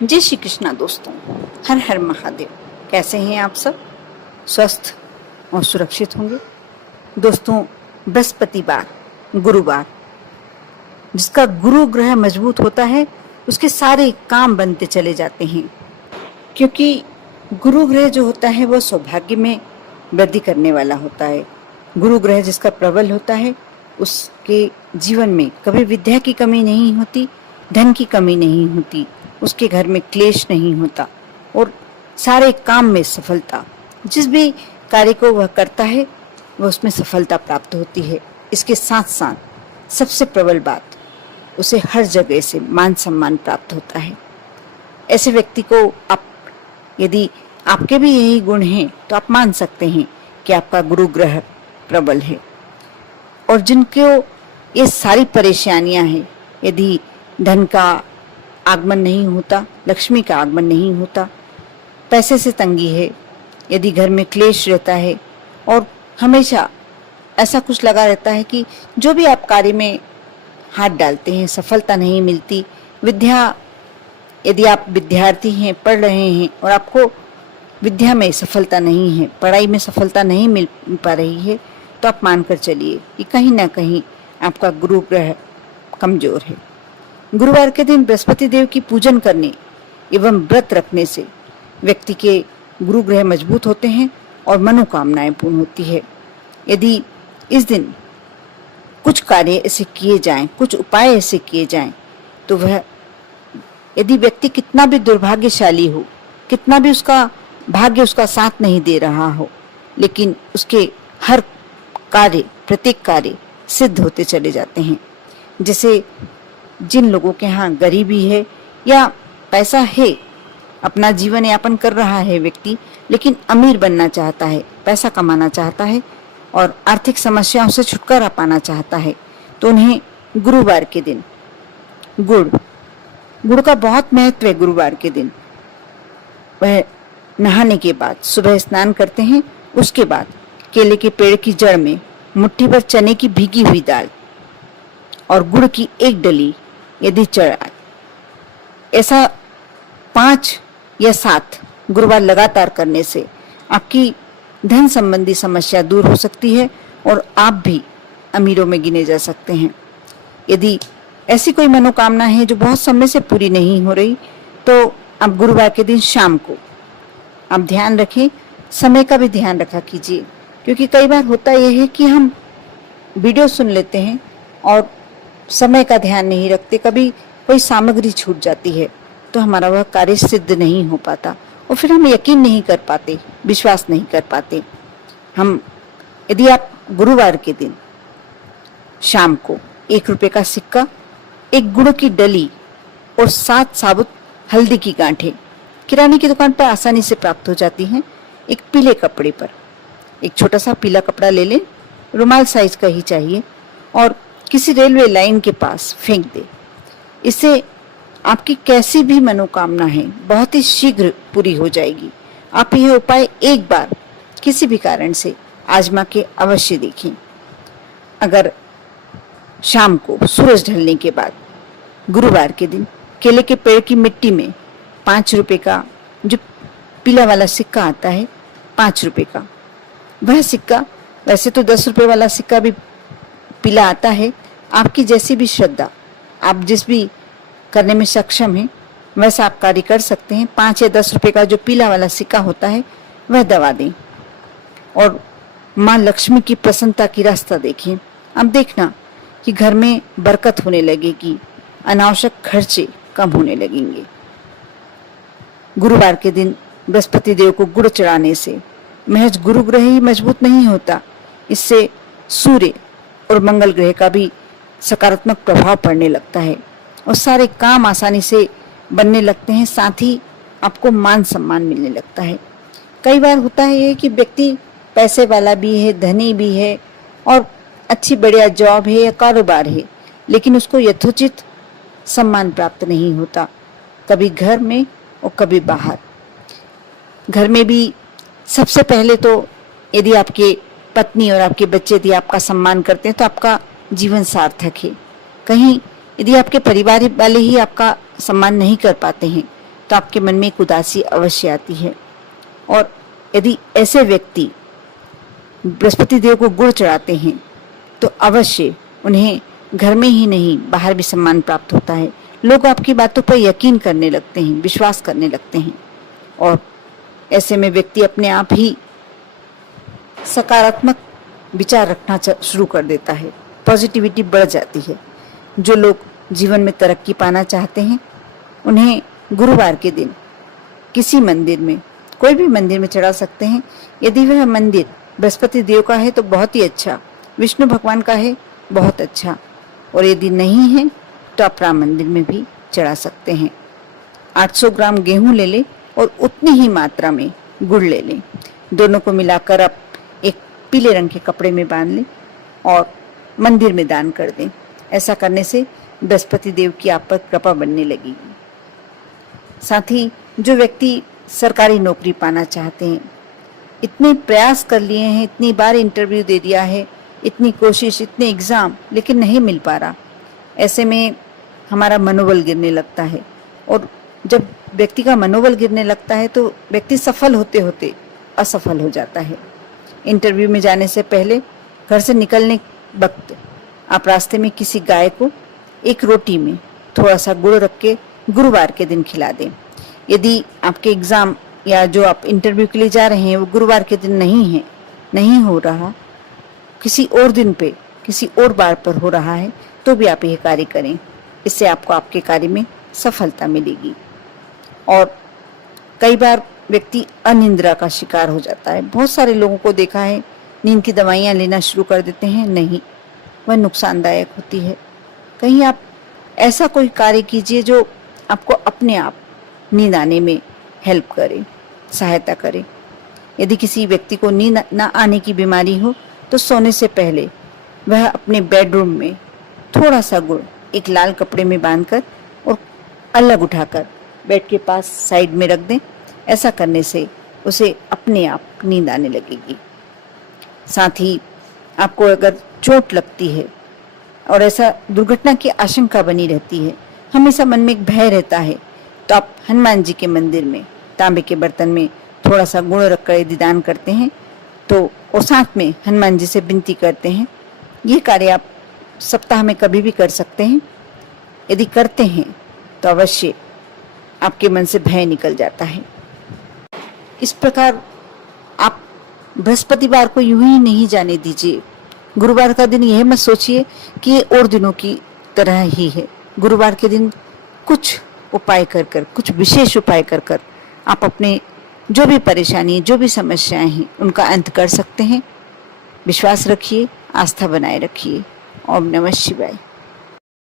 जय श्री कृष्णा दोस्तों, हर हर महादेव। कैसे हैं आप सब? स्वस्थ और सुरक्षित होंगे। दोस्तों, बृहस्पतिवार, गुरुवार, जिसका गुरु ग्रह मजबूत होता है उसके सारे काम बनते चले जाते हैं, क्योंकि गुरु ग्रह जो होता है वो सौभाग्य में वृद्धि करने वाला होता है। गुरु ग्रह जिसका प्रबल होता है उसके जीवन में कभी विद्या की कमी नहीं होती, धन की कमी नहीं होती, उसके घर में क्लेश नहीं होता और सारे काम में सफलता, जिस भी कार्य को वह करता है वह उसमें सफलता प्राप्त होती है। इसके साथ साथ सबसे प्रबल बात, उसे हर जगह से मान सम्मान प्राप्त होता है। ऐसे व्यक्ति को आप, यदि आपके भी यही गुण हैं तो आप मान सकते हैं कि आपका गुरु ग्रह प्रबल है। और जिनको ये सारी परेशानियां हैं, यदि धन का आगमन नहीं होता, लक्ष्मी का आगमन नहीं होता, पैसे से तंगी है, यदि घर में क्लेश रहता है और हमेशा ऐसा कुछ लगा रहता है कि जो भी आप कार्य में हाथ डालते हैं सफलता नहीं मिलती, यदि आप विद्यार्थी हैं, पढ़ रहे हैं और आपको विद्या में सफलता नहीं है, पढ़ाई में सफलता नहीं मिल पा रही है, तो आप मानकर चलिए कि कहीं ना कहीं आपका गुरु ग्रह कमजोर है। गुरुवार के दिन बृहस्पति देव की पूजन करने एवं व्रत रखने से व्यक्ति के गुरु ग्रह मजबूत होते हैं और मनोकामनाएं पूर्ण होती है। यदि इस दिन कुछ कार्य ऐसे किए जाएं, कुछ उपाय ऐसे किए जाएं, तो वह, यदि व्यक्ति कितना भी दुर्भाग्यशाली हो, कितना भी उसका भाग्य उसका साथ नहीं दे रहा हो, लेकिन उसके हर कार्य, प्रत्येक कार्य सिद्ध होते चले जाते हैं। जैसे जिन लोगों के यहाँ गरीबी है या पैसा है, अपना जीवन यापन कर रहा है व्यक्ति, लेकिन अमीर बनना चाहता है, पैसा कमाना चाहता है और आर्थिक समस्याओं से छुटकारा पाना चाहता है, तो उन्हें गुरुवार के दिन गुड़ का बहुत महत्व है। गुरुवार के दिन वह नहाने के बाद सुबह स्नान करते हैं, उसके बाद केले के पेड़ की जड़ में मुट्ठी भर चने की भीगी हुई दाल और गुड़ की एक डली यदि चढ़ाए, ऐसा 5 या 7 गुरुवार लगातार करने से आपकी धन संबंधी समस्या दूर हो सकती है और आप भी अमीरों में गिने जा सकते हैं। यदि ऐसी कोई मनोकामना है जो बहुत समय से पूरी नहीं हो रही, तो आप गुरुवार के दिन शाम को आप ध्यान रखें, समय का भी ध्यान रखा कीजिए, क्योंकि कई बार होता यह है कि हम वीडियो सुन लेते हैं और समय का ध्यान नहीं रखते, कभी कोई सामग्री छूट जाती है तो हमारा वह कार्य सिद्ध नहीं हो पाता और फिर हम यकीन नहीं कर पाते, विश्वास नहीं कर पाते। यदि आप गुरुवार के दिन शाम को 1 रुपए का सिक्का, 1 गुड़ की डली और 7 साबुत हल्दी की गांठें किराने की दुकान पर आसानी से प्राप्त हो जाती हैं, एक पीले कपड़े पर, एक छोटा सा पीला कपड़ा ले लें, रुमाल साइज का ही चाहिए, और किसी रेलवे लाइन के पास फेंक दे। इससे आपकी कैसी भी मनोकामना है बहुत ही शीघ्र पूरी हो जाएगी। आप यह उपाय एक बार किसी भी कारण से आजमा के अवश्य देखें। अगर शाम को सूरज ढलने के बाद गुरुवार के दिन केले के पेड़ की मिट्टी में 5 रुपए का जो पीला वाला सिक्का आता है, 5 रुपए का, वह सिक्का, वैसे तो 10 रुपए वाला सिक्का भी पीला आता है, आपकी जैसी भी श्रद्धा, आप जिस भी करने में सक्षम हैं वैसा आप कार्य कर सकते हैं। 5 या 10 रुपए का जो पीला वाला सिक्का होता है वह दबा दें और माँ लक्ष्मी की प्रसन्नता की रास्ता देखें। अब देखना कि घर में बरकत होने लगेगी, अनावश्यक खर्चे कम होने लगेंगे। गुरुवार के दिन बृहस्पति देव को गुड़ चढ़ाने से महज गुरु ग्रह ही मजबूत नहीं होता, इससे सूर्य और मंगल ग्रह का भी सकारात्मक प्रभाव पड़ने लगता है और सारे काम आसानी से बनने लगते हैं, साथ ही आपको मान सम्मान मिलने लगता है। कई बार होता है ये कि व्यक्ति पैसे वाला भी है, धनी भी है और अच्छी बढ़िया जॉब है या कारोबार है, लेकिन उसको यथोचित सम्मान प्राप्त नहीं होता, कभी घर में और कभी बाहर। घर में भी सबसे पहले तो यदि आपके पत्नी और आपके बच्चे यदि आपका सम्मान करते हैं तो आपका जीवन सार्थक है। कहीं यदि आपके परिवार वाले ही आपका सम्मान नहीं कर पाते हैं तो आपके मन में एक उदासी अवश्य आती है। और यदि ऐसे व्यक्ति बृहस्पति देव को गुड़ चढ़ाते हैं तो अवश्य उन्हें घर में ही नहीं बाहर भी सम्मान प्राप्त होता है। लोग आपकी बातों पर यकीन करने लगते हैं, विश्वास करने लगते हैं और ऐसे में व्यक्ति अपने आप ही सकारात्मक विचार रखना शुरू कर देता है, पॉजिटिविटी बढ़ जाती है। जो लोग जीवन में तरक्की पाना चाहते हैं उन्हें गुरुवार के दिन किसी मंदिर में, कोई भी मंदिर में चढ़ा सकते हैं। यदि वह मंदिर बृहस्पति देव का है तो बहुत ही अच्छा, विष्णु भगवान का है बहुत अच्छा, और यदि नहीं है तो आप राम मंदिर में भी चढ़ा सकते हैं। 800 ग्राम गेहूं ले लें और उतनी ही मात्रा में गुड़ ले लें। दोनों को मिलाकर आप एक पीले रंग के कपड़े में बांध लें और मंदिर में दान कर दें। ऐसा करने से बृहस्पति देव की आप पर कृपा बनने लगेगी। साथ ही जो व्यक्ति सरकारी नौकरी पाना चाहते हैं, इतने प्रयास कर लिए हैं, इतनी बार इंटरव्यू दे दिया है, इतनी कोशिश, इतने एग्ज़ाम, लेकिन नहीं मिल पा रहा। ऐसे में हमारा मनोबल गिरने लगता है और जब व्यक्ति का मनोबल गिरने लगता है तो व्यक्ति सफल होते होते असफल हो जाता है। इंटरव्यू में जाने से पहले घर से निकलने वक्त आप रास्ते में किसी गाय को एक रोटी में थोड़ा सा गुड़ रख के गुरुवार के दिन खिला दें। यदि आपके एग्ज़ाम या जो आप इंटरव्यू के लिए जा रहे हैं वो गुरुवार के दिन नहीं हो रहा, किसी और दिन पे, किसी और बार पर हो रहा है, तो भी आप यह कार्य करें। इससे आपको आपके कार्य में सफलता मिलेगी। और कई बार व्यक्ति अनिद्रा का शिकार हो जाता है। बहुत सारे लोगों को देखा है, नींद की दवाइयाँ लेना शुरू कर देते हैं, नहीं, वह नुकसानदायक होती है। कहीं आप ऐसा कोई कार्य कीजिए जो आपको अपने आप नींद आने में हेल्प करे, सहायता करे। यदि किसी व्यक्ति को नींद न आने की बीमारी हो तो सोने से पहले वह अपने बेडरूम में थोड़ा सा गुड़ एक लाल कपड़े में बांधकर और अलग उठाकर बेड के पास साइड में रख दें। ऐसा करने से उसे अपने आप नींद आने लगेगी। साथ ही आपको अगर चोट लगती है और ऐसा दुर्घटना की आशंका बनी रहती है, हमेशा मन में एक भय रहता है, तो आप हनुमान जी के मंदिर में तांबे के बर्तन में थोड़ा सा गुड़ रखकर यदि दान करते हैं तो और साथ में हनुमान जी से विनती करते हैं। ये कार्य आप सप्ताह में कभी भी कर सकते हैं। यदि करते हैं तो अवश्य आपके मन से भय निकल जाता है। इस प्रकार आप बृहस्पतिवार को यूं ही नहीं जाने दीजिए। गुरुवार का दिन यह मत सोचिए कि ये और दिनों की तरह ही है। गुरुवार के दिन कुछ उपाय कर कर, कुछ विशेष उपाय कर कर आप अपने जो भी परेशानी, जो भी समस्याएं हैं, उनका अंत कर सकते हैं। विश्वास रखिए, आस्था बनाए रखिए। ओम नमः शिवाय।